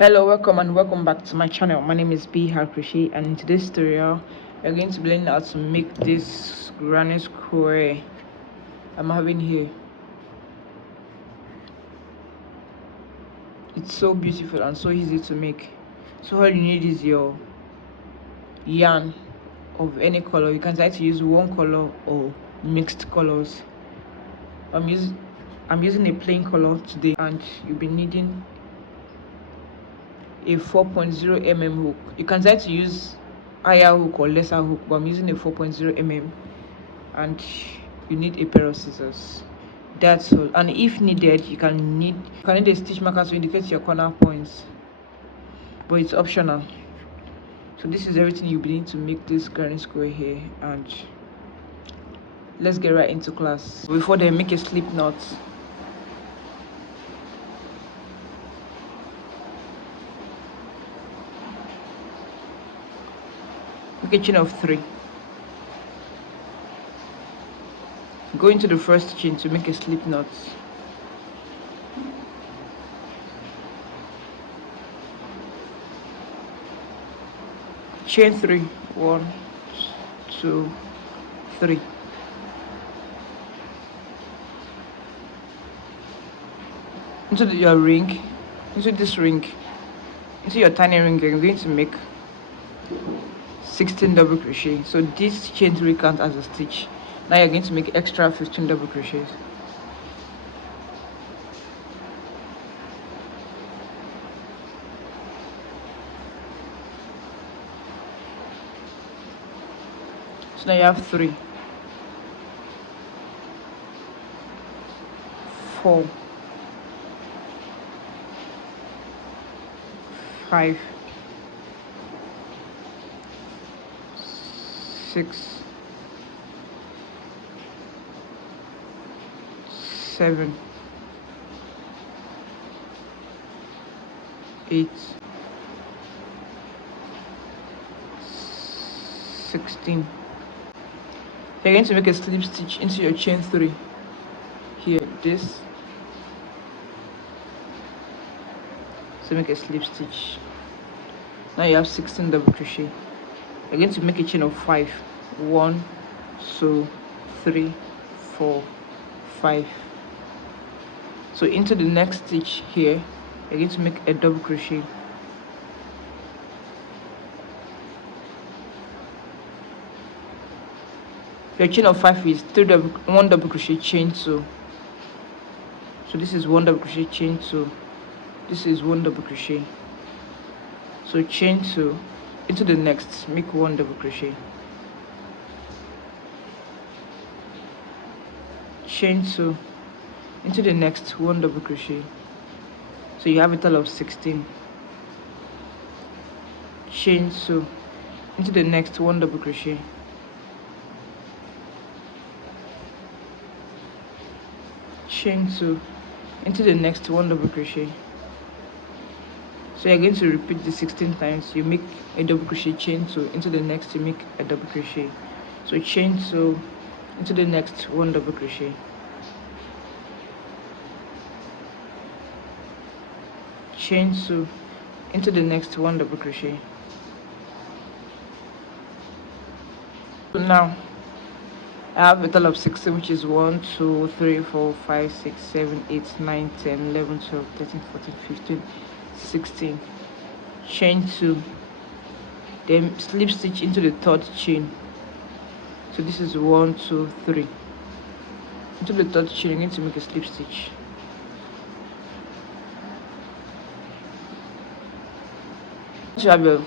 Hello, welcome back to my channel. My name is BRcrochet, and in today's tutorial we're going to be learning how to make this granny square I'm having here. It's so beautiful and so easy to make. So all you need is your yarn of any color. You can try to use one color or mixed colors. I'm using a plain color today, and you'll be needing a 4.0 mm hook. You can try to use higher hook or lesser hook, but I'm using a 4.0 mm, and you need a pair of scissors. That's all. And if needed, you can need a stitch marker to indicate your corner points, but it's optional. So this is everything you need to make this granny square here, and let's get right into class. Before then, make a slip knot. Make a chain of 3. Go into the first chain to make a slip knot. Chain 3. 1, 2, 3. Into your ring, into this ring, into your tiny ring, you're going to make 16 double crochet. So this chain 3 counts as a stitch. Now you're going to make extra 15 double crochets. So now you have 3, 4, 5, 6, 7, 8, 16. You're going to make a slip stitch into your chain 3 here, this. So make a slip stitch. Now you have 16 double crochet. You're going to make a chain of 5. 1, 2, 3, 4, 5. So into the next stitch here, you're going to make a double crochet. Your chain of 5 is 1 double crochet, chain 2. So this is 1 double crochet, chain 2. This is 1 double crochet. So chain 2 into the next, make 1 double crochet. Chain 2 into the next, 1 double crochet. So you have a total of 16. Chain 2 into the next, 1 double crochet. Chain 2 into the next, 1 double crochet. So you're going to repeat the 16 times. You make a double crochet, chain 2 into the next, you make a double crochet. So chain 2 into the next, 1 double crochet. Chain 2 into the next, 1 double crochet. So now I have a total of 16, which is 1, 2, 3, 4, 5, 6, 7, 8, 9, 10, 11, 12, 13, 14, 15, 16. Chain 2, then slip stitch into the third chain. So this is 1, 2, 3. Into the third chain, you're going to make a slip stitch. Once you have your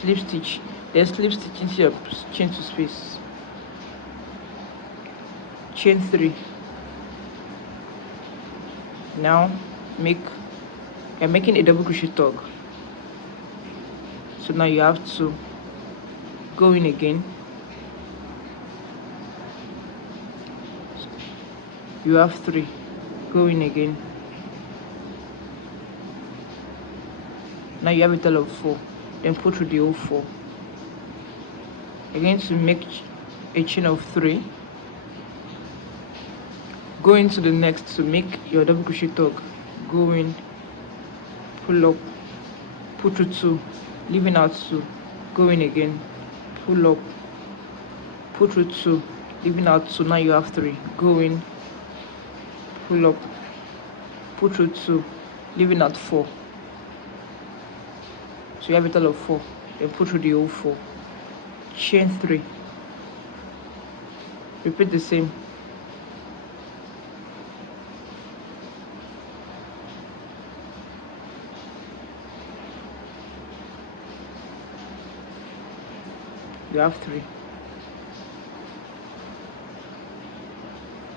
slip stitch, then slip stitch into your chain 2 space. Chain 3. Now you're making a double crochet tug. So now you have to go in again. You have 3, go in again. Now you have a total of 4, then pull through the whole 4. You're going to make a chain of 3. Go into the next to make your double crochet tug. Go in, pull up, pull through 2, leaving out 2, go in again, pull up, pull through 2, leaving out 2, now you have 3, go in, pull up, pull through 2, leaving out 4, so you have a total of 4, then pull through the whole 4, chain 3, repeat the same. You have 3,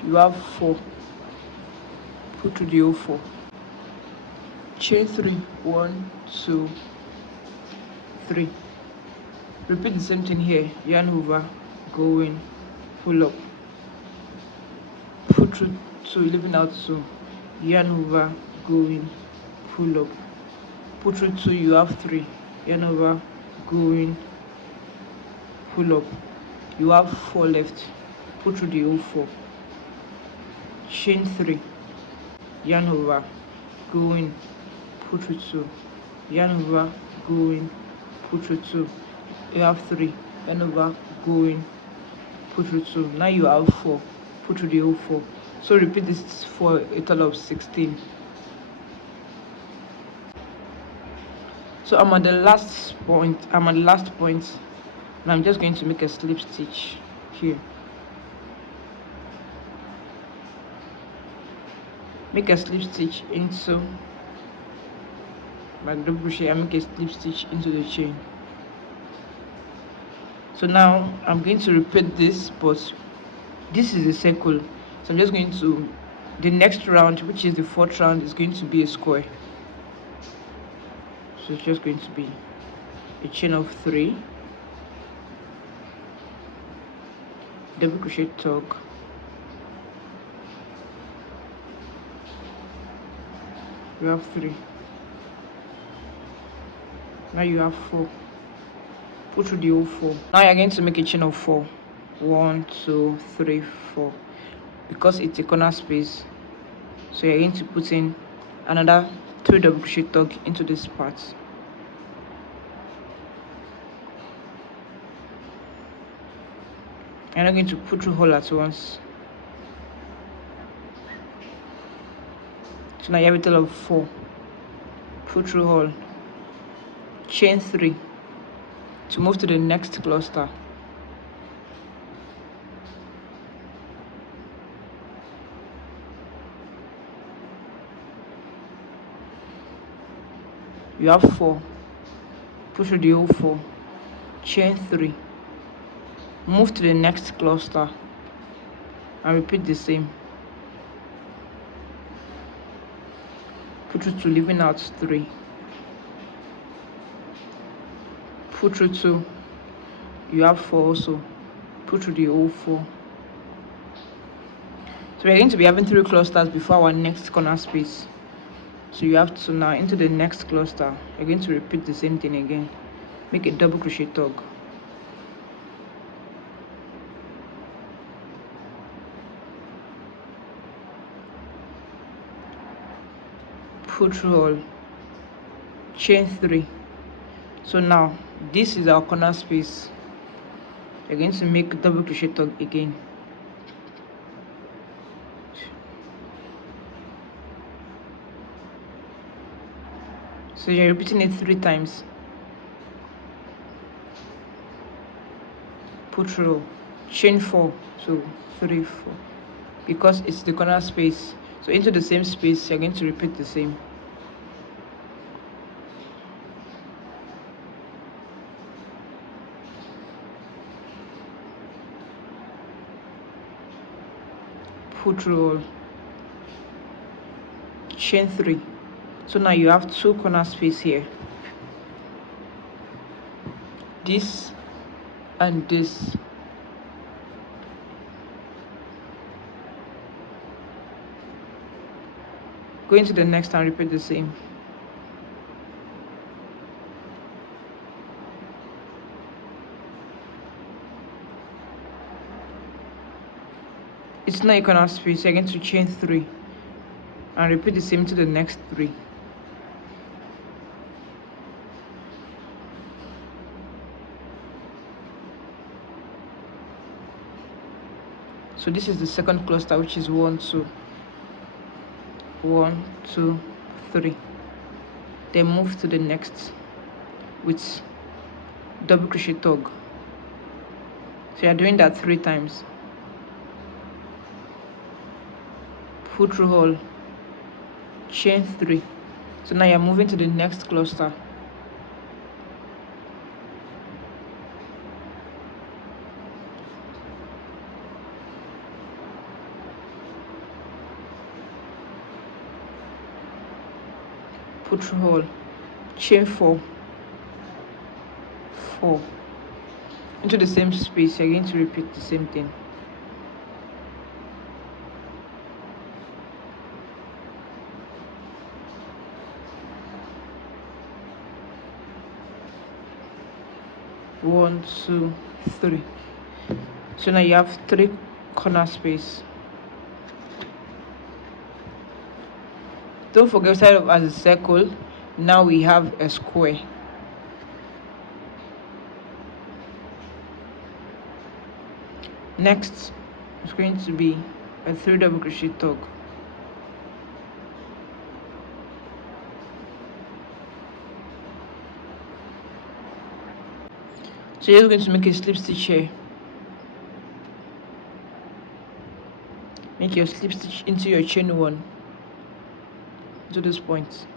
you have 4, put through the whole 4, chain 3, 1, 2, 3, repeat the same thing here, yarn over, go in, pull up, put through 2, leaving out 2, yarn over, go in, pull up, put through 2, you have 3, yarn over, go in, pull up, you have 4 left, put through the whole 4, chain 3, yarn over, go in, put through 2, yarn over, go in, put through 2, you have 3, yarn over, go in, put through 2, now you have 4, put through the whole 4, so repeat this for a total of 16. So I'm at the last point, and I'm just going to make a slip stitch here. Make a slip stitch into my double crochet and make a slip stitch into the chain. So now I'm going to repeat this, but this is a circle, so I'm just going to, the next round, which is the 4th round, is going to be a square. So it's just going to be a chain of 3, double crochet tug, you have 3, now you have 4, put through the whole 4, now you're going to make a chain of 4, 1, 2, 3, 4, because it's a corner space, so you're going to put in another 3 double crochet tug into this part. And I'm going to put through all at once. So now you have a total of 4, put through all, chain 3 to move to the next cluster. You have 4, push through the whole 4, chain 3, move to the next cluster, and repeat the same. Put through 2, leaving out 3, put through 2, you have 4 also, put through the whole 4. So we're going to be having 3 clusters before our next corner space. So you have to now into the next cluster, you're going to repeat the same thing again, make a double crochet tug, put through all, chain 3. So now this is our corner space, you're going to make double crochet tug again, so you're repeating it 3 times, put through, chain 4, so 3, 4, because it's the corner space, so into the same space you're going to repeat the same. Put through all, chain 3, so now you have 2 corner space here, this and this. Go into the next and repeat the same. It's not a corner space, you're going to chain 3 and repeat the same to the next 3. So this is the second cluster, which is 1 2 1 2 3. Then move to the next with double crochet tug. So you're doing that 3 times. Pull through hole, chain 3. So now you're moving to the next cluster. Pull through hole, chain 4 4 into the same space. You're going to repeat the same thing. One, 2, 3. So now you have 3 corner space. Don't forget, side of as a circle, now we have a square. Next is going to be a 3 double crochet tug. So you're going to make a slip stitch here. Make your slip stitch into your chain 1 to this point.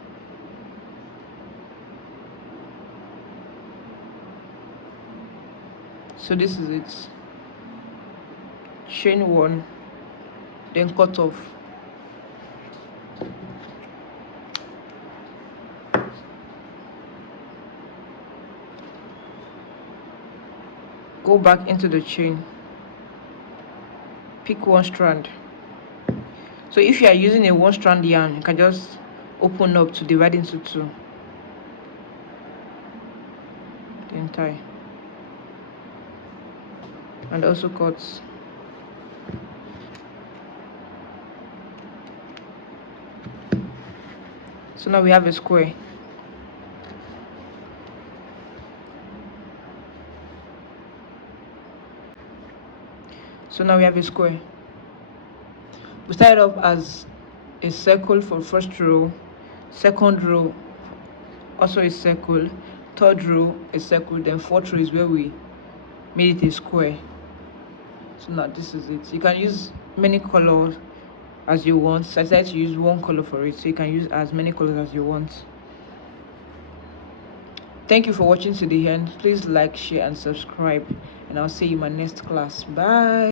So this is it. Chain 1, then cut off. Go back into the chain. Pick 1 strand. So if you are using a 1 strand yarn, you can just open up to divide into 2. Then tie. And also cut. So now we have a square. So now we have a square. We start off as a circle for first row, second row also a circle, third row a circle, then fourth row is where we made it a square. So now this is it. You can use many colors as you want. So I decided to use 1 color for it, so you can use as many colors as you want. Thank you for watching to the end. Please like, share and subscribe, and I'll see you in my next class. Bye.